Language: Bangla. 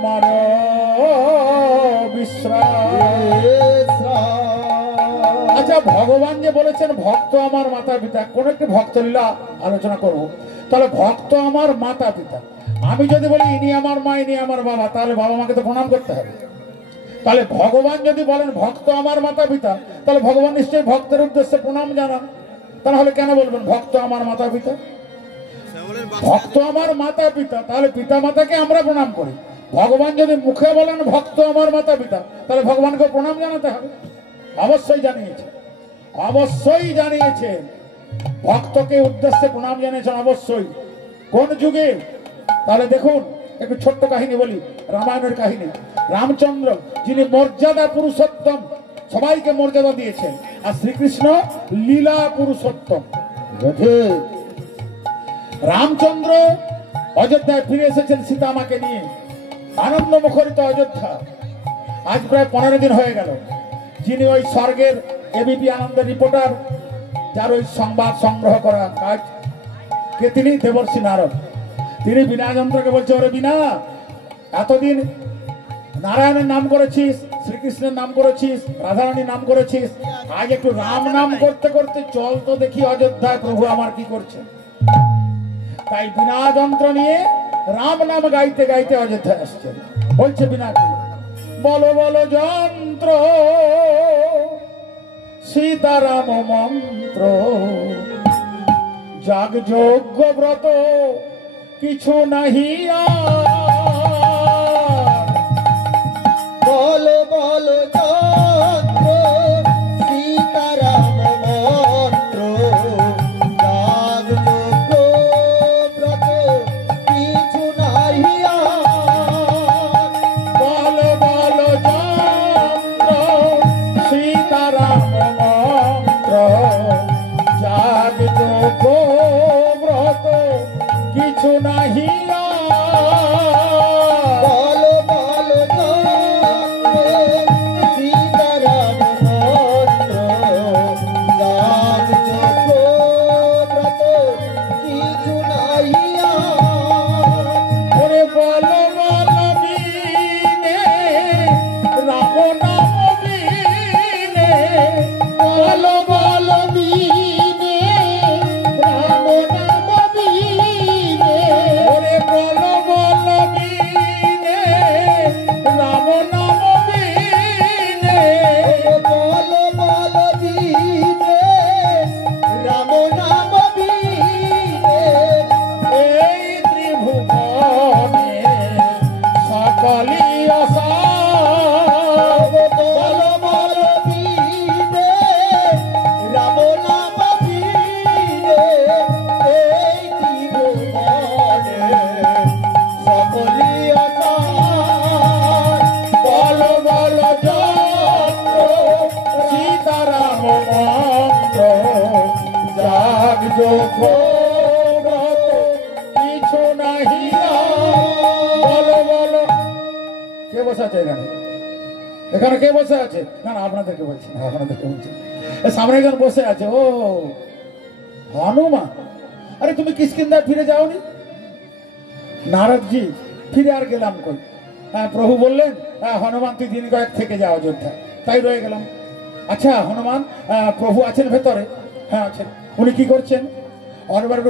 আমার বিশ্রাম। আচ্ছা, ভগবান যে বলেছেন ভক্ত আমার মাতা পিতা, কোন একটি ভক্ত লীলা আলোচনা করব। তাহলে ভক্ত আমার মাতা পিতা, আমি যদি বলি ইনি আমার মা ইনি আমার বাবা, তাহলে বাবা মাকে তো প্রণাম করতে হবে। তাহলে ভগবান যদি বলেন ভক্ত আমার মাতা পিতা, তাহলে ভগবান নিশ্চয়ই ভক্তের উদ্দেশ্যে প্রণাম জানান। তাহলে কেন বলবেন ভক্ত আমার মাতা পিতা? ভক্ত আমার মাতা পিতা, তাহলে পিতা মাতাকে আমরা প্রণাম করি। ভগবান যদি মুখে বলেন ভক্ত আমার মাতা পিতা, তাহলে ভগবানকে প্রণাম জানাতে হবে। অবশ্যই জানিয়েছে, অবশ্যই জানিয়েছে, ভক্তকে উদ্দেশ্যে প্রণাম জানিয়েছেন অবশ্যই। কোন যুগে? তাহলে দেখুন, একটু ছোট্ট কাহিনী বলি, রামায়ণের কাহিনী। রামচন্দ্র যিনি মর্যাদা পুরুষোত্তম, সবাইকে মর্যাদা দিয়েছেন, আর শ্রীকৃষ্ণ লীলা পুরুষোত্তম। রামচন্দ্র অযোধ্যায় ফিরে এসেছেন সীতামাকে নিয়ে, আনন্দ মুখরিত অযোধ্যা। আজ প্রায় 15 দিন হয়ে গেল। যিনি ওই স্বর্গের এবিপি আনন্দের রিপোর্টার, যার ওই সংবাদ সংগ্রহ করা কাজ, কে তিনি? দেবর্ষি নারদ। তিনি বিনা যন্ত্রকে বলছে, ওরে বিনা, এতদিন নারায়ণের নাম করেছিস, শ্রীকৃষ্ণের নাম করেছিস, রাধারানীর নাম করেছিস, আজ একটু রাম নাম করতে করতে চল তো দেখি অযোধ্যায় প্রভু আমার কি করছে। তাই বিনা যন্ত্র নিয়ে রাম নাম গাইতে গাইতে অযোধ্যায় আসছেন। বলছে বিনা কি? বলো বলো যন্ত্র সীতারাম মন্ত্র, যাগ যজ্ঞ ব্রত কিছু নাহি আর। বলো বলো যন্ত্র সীতারাম মন্ত্র, যাগ যজ্ঞ ব্রত কিছু নাহি আর। বলো বলো যন্ত্র সীতারাম মন্ত্র, যাগ যজ্ঞ ব্রত কিছু নাহি আর। বলো বলো যন্ত্র সীতারাম মন্ত্র, যাগ যজ্ঞ ব্রত কিছু নাহি আর। ওরে বলো বলো বিনে রাম নাম বিনে, বলো বলো বিনে রাম নাম বিনে। ওরে বলো বলো বিনে রাম নাম বিনে। বলো বলো বিনে রাম নাম বিনে। এই ত্রিভুবনে সকলি অসার। বলো বলো বিনে রাম নাম বিনে। এই ত্রিভুবনে সকলি অসার। বলো বলো যন্ত্র সীতারাম মন্ত্র, যাগ যজ্ঞ ব্রত কিছু নাহি আর। বলো বলো। কে বসে আছে এখানে? এখানে কে বসে আছে? না না, আপনাদেরকে বলছি না, আপনাদেরকে বলছি। সামনে একজন বসে আছে, ও হনুমান। আরে তুমি কিষ্কিন্ধায় ফিরে যাওনি? নারদজি, ফিরে আর গেলাম কই? হ্যাঁ, প্রভু বললেন হনুমান তুই দিন কয়েক থেকে যাও অযোধ্যা, তাই রয়ে গেলাম। আচ্ছা হনুমান, প্রভু আছেন ভেতরে? হ্যাঁ আছেন। উনি কি করছেন? অনেকবার